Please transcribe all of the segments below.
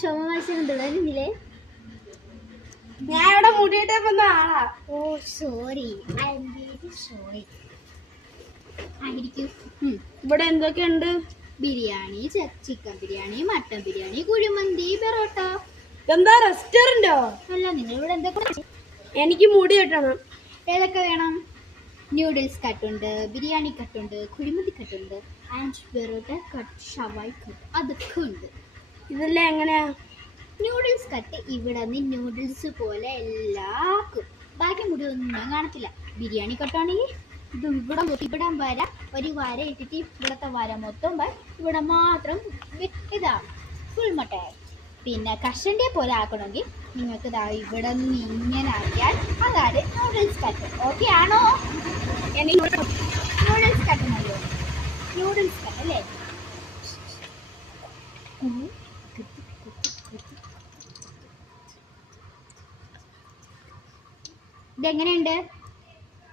ചുമ മത്സരം തുടരുന്നില്ലേ? ഞാൻ ഇവിടെ മുടിയിട്ടേ വന്ന ആളാ. Oh sorry, I am very sorry. ആയിരിക്കും. ഇവിടെ എന്തൊക്കെയുണ്ട്? Biryani, chicken biryani, mutton biryani, kuzhimanthi, parotta. എന്താ റെസ്റ്റോറന്റോ? അല്ല, നിങ്ങൾ ഇവിടെ എന്തൊക്കെ? എനിക്ക് മുടി കെട്ടണം. ഏതൊക്കെ വേണം? ന്യൂഡിൽസ് കട്ടുണ്ട്, ബിരിയാണി കട്ടുണ്ട്, കുഴിമന്തി കട്ടുണ്ട്, ആൻഡ് പെറോട്ട കട്ട്, ഷവായി കട്ട്, അതൊക്കെ ഉണ്ട്. ഇതെല്ലാം എങ്ങനെയാ? ന്യൂഡിൽസ് കട്ട് ഇവിടെ നിന്ന് ന്യൂഡിൽസ് പോലെ എല്ലാവർക്കും, ബാക്കി മുടി ഒന്നും കാണത്തില്ല. ബിരിയാണി കട്ടാണെങ്കിൽ ഇത് ഇവിടെ വര, ഒരു വര ഇട്ടിട്ട് ഇവിടുത്തെ വര മൊത്തം ഇവിടെ മാത്രം ഇതാ ഫുൾ മുട്ടയായി. പിന്നെ കഷൻ്റെ പോലെ ആക്കണമെങ്കിൽ നിങ്ങൾക്ക് ഇതാ ഇവിടെ നിന്ന് ഇങ്ങനെ ആക്കിയാൽ അതാണ് ന്യൂഡിൽസ് കട്ട്. ഓക്കെ ആണോ? ന്യൂഡിൽസ് കട്ട് മതിയോ? ന്യൂഡിൽസ് കട്ട് അല്ലേ? ഇതെങ്ങനെയുണ്ട്?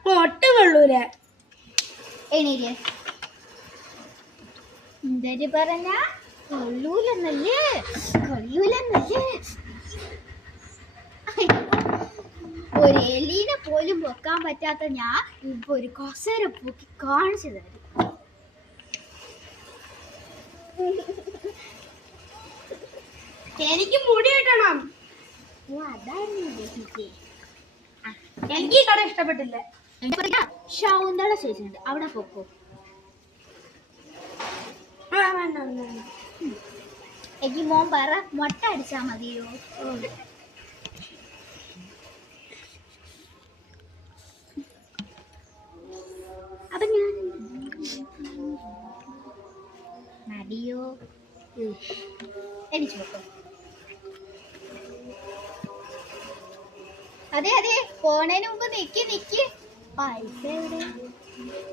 ഒട്ടും കൊള്ളൂല. എണീര്. എന്തൊരു പറഞ്ഞ കൊള്ളൂലെന്നല്ലേ? കൊള്ളൂലെന്നല്ലേ? ഒരു എലീനെ പോലും വെക്കാൻ പറ്റാത്ത ഞാൻ ഇപ്പൊ ഒരു കസേര പൊക്കി കാണിച്ചു തരും. എനിക്ക് മുടി കെട്ടണം. ഓ അതായിരുന്നു ഉദ്ദേശിച്ചേ. എനിക്ക് ഈ കട ഇഷ്ടപ്പെട്ടില്ല. ശൗന്തള ചേച്ചിയുണ്ട്, അവിടെ പോക്കോ. എനിക്ക് മോൻ പറ, മുട്ട അടിച്ചാ മതിയോ? അപ്പൊ ഞാൻ മതിയോ? എനിക്ക് പോക്കോ. അതെ അതെ, പോണേന് മുമ്പ് നിക്ക് പൈസ എവിടെ?